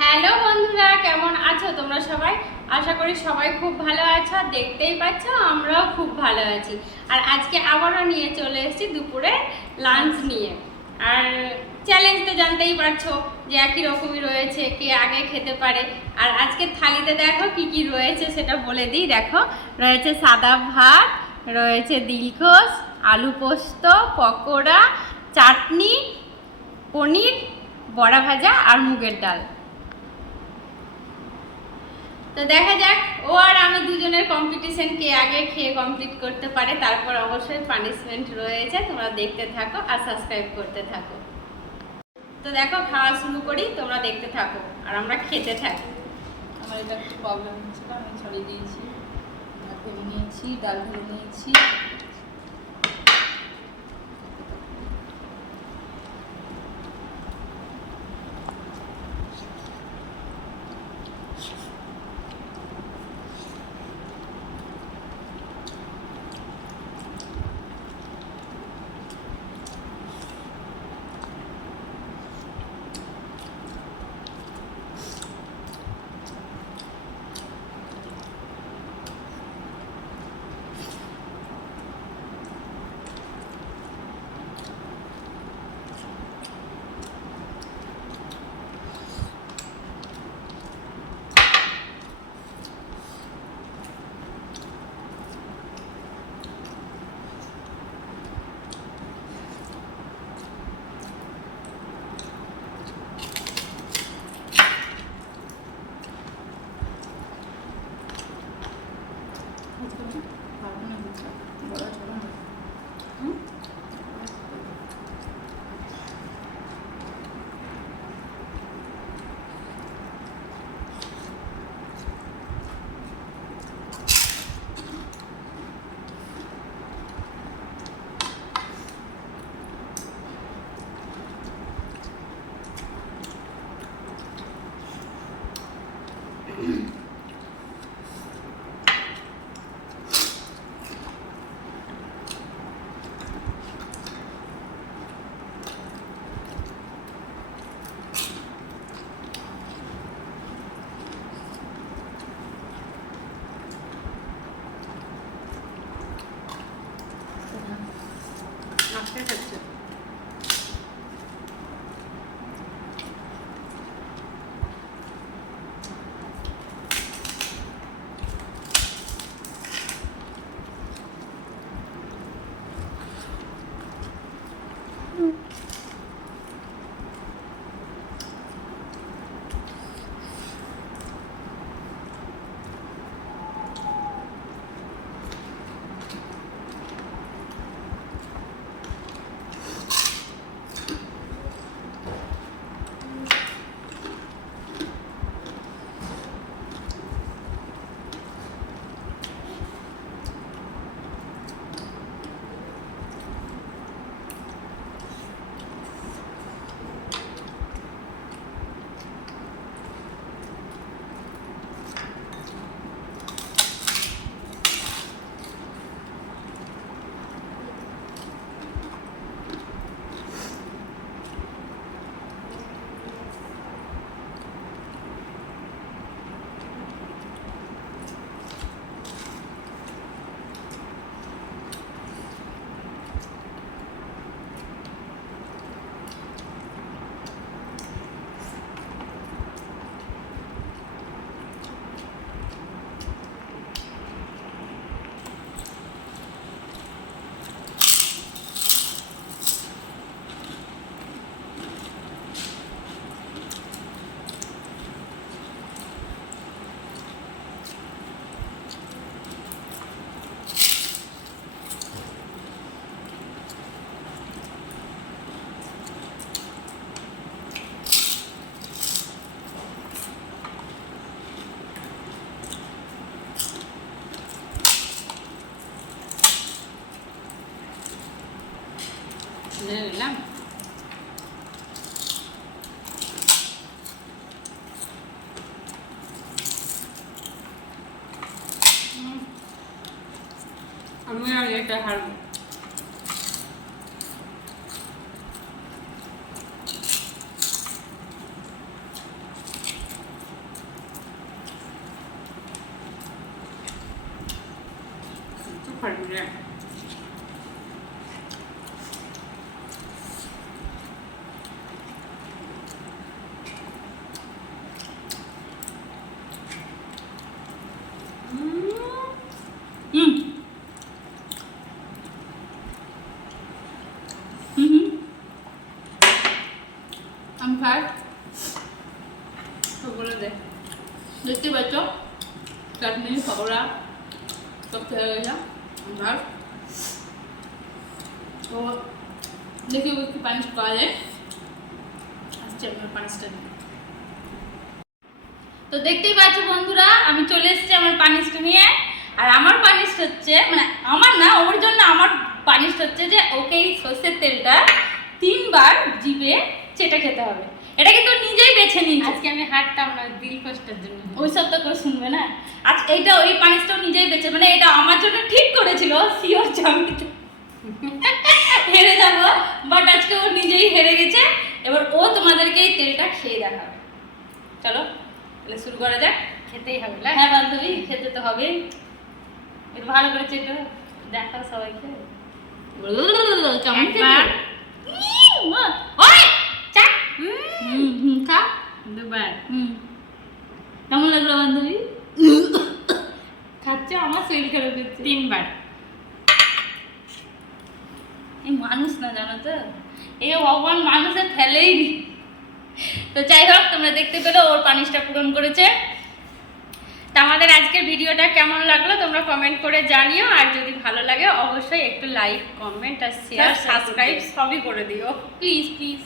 Hello বন্ধুরা, কেমন আছো তোমরা সবাই? আশা করি সবাই খুব ভালো আছো। দেখতেই পাচ্ছ আমরাও খুব ভালো আছি। আর আজকে আবারও নিয়ে চলে এসেছি দুপুরে লাঞ্চ নিয়ে। আর চ্যালেঞ্জ তো জানতেই পারছো যে একই রকমই রয়েছে, কে আগে খেতে পারে। আর আজকে থালিতে দেখো কি কি রয়েছে সেটা বলে দিই। দেখো, রয়েছে সাদা ভাত, রয়েছে দিলখোস, আলু পোস্ত, পকোড়া, চাটনি, পনির, বড়া ভাজা আর মুগের ডাল। তো দেখা যাক ও আর আমি দুজনের কম্পিটিশন কে আগে খেয়ে কমপ্লিট করতে পারে। তারপর অবশ্যই পানিশমেন্ট রয়েছে, তোমরা দেখতে থাকো আর সাবস্ক্রাইব করতে থাকো। তো দেখো, খাওয়া শুরু করি, তোমরা দেখতে থাকো আর আমরা খেতে থাকি। আমার এটা একটু প্রবলেম হচ্ছিল, আমি ছড়িয়ে দিয়েছি। ভাত ভেবে নিয়েছি, ডাল ভেবে নিয়েছি। নিলাম। আমি আর এটা হারবো। বাপরে হুম আমি খাই বলে দে দেখতে পাচ্ছ চাটনি পকোড়া সব খেয়ে গেছে ভাত তো দেখি একটু পানিশ পাওয়া যায় আসছে আপনার পানিশটা নিয়ে তো দেখতেই পাচ্ছ বন্ধুরা আমি চলে এসেছি আমার পানিশটা নিয়ে। আর আমার পানিশ হচ্ছে মানে আমার না ওর জন্য আমার পানিশ হচ্ছে যে ওকে এই সর্ষের তেলটা 3 বার জিভে চেটে খেতে হবে। এটা কিন্তু নিজেই বেছে নিয়েছে। আজকে আমি হাঁটতাম না দিল কষ্টের জন্য, ওই সব তো করে শুনবে না। আজ এইটা ওই পানিশটাও নিজেই বেছে, মানে এটা আমার জন্য ঠিক করেছিল শিওর জামিতে হেরে যাবো, বাট আজকে ও নিজেই হেরে গেছে। এবার ও তোমাদেরকে এই তেলটা খেয়ে দেখাবে। চলো তাহলে শুরু করা যাক। খেতেই হবে না? হ্যাঁ বান্ধবী, খেতে তো হবে। একটু ভালো করে চেটে দেখাও সবাইকে। কেমন খেতে? ওই চা খা 2 বার। কেমন লাগলো বান্ধবী? খাচ্ছে আমার শরীর খারাপ হচ্ছে। 3 বার। এই মানুষ না জানো তো, এই ভগবান মানুষে ফেলেই নি। তো যাই হোক, তোমরা দেখতে পেলে ওর পানিশটা পূরণ করেছে। তা আমাদের আজকের ভিডিওটা কেমন লাগলো তোমরা কমেন্ট করে জানিও। আর যদি ভালো লাগে অবশ্যই একটু লাইক, কমেন্ট আর শেয়ার, সাবস্ক্রাইব সবই করে দিও প্লিজ প্লিজ।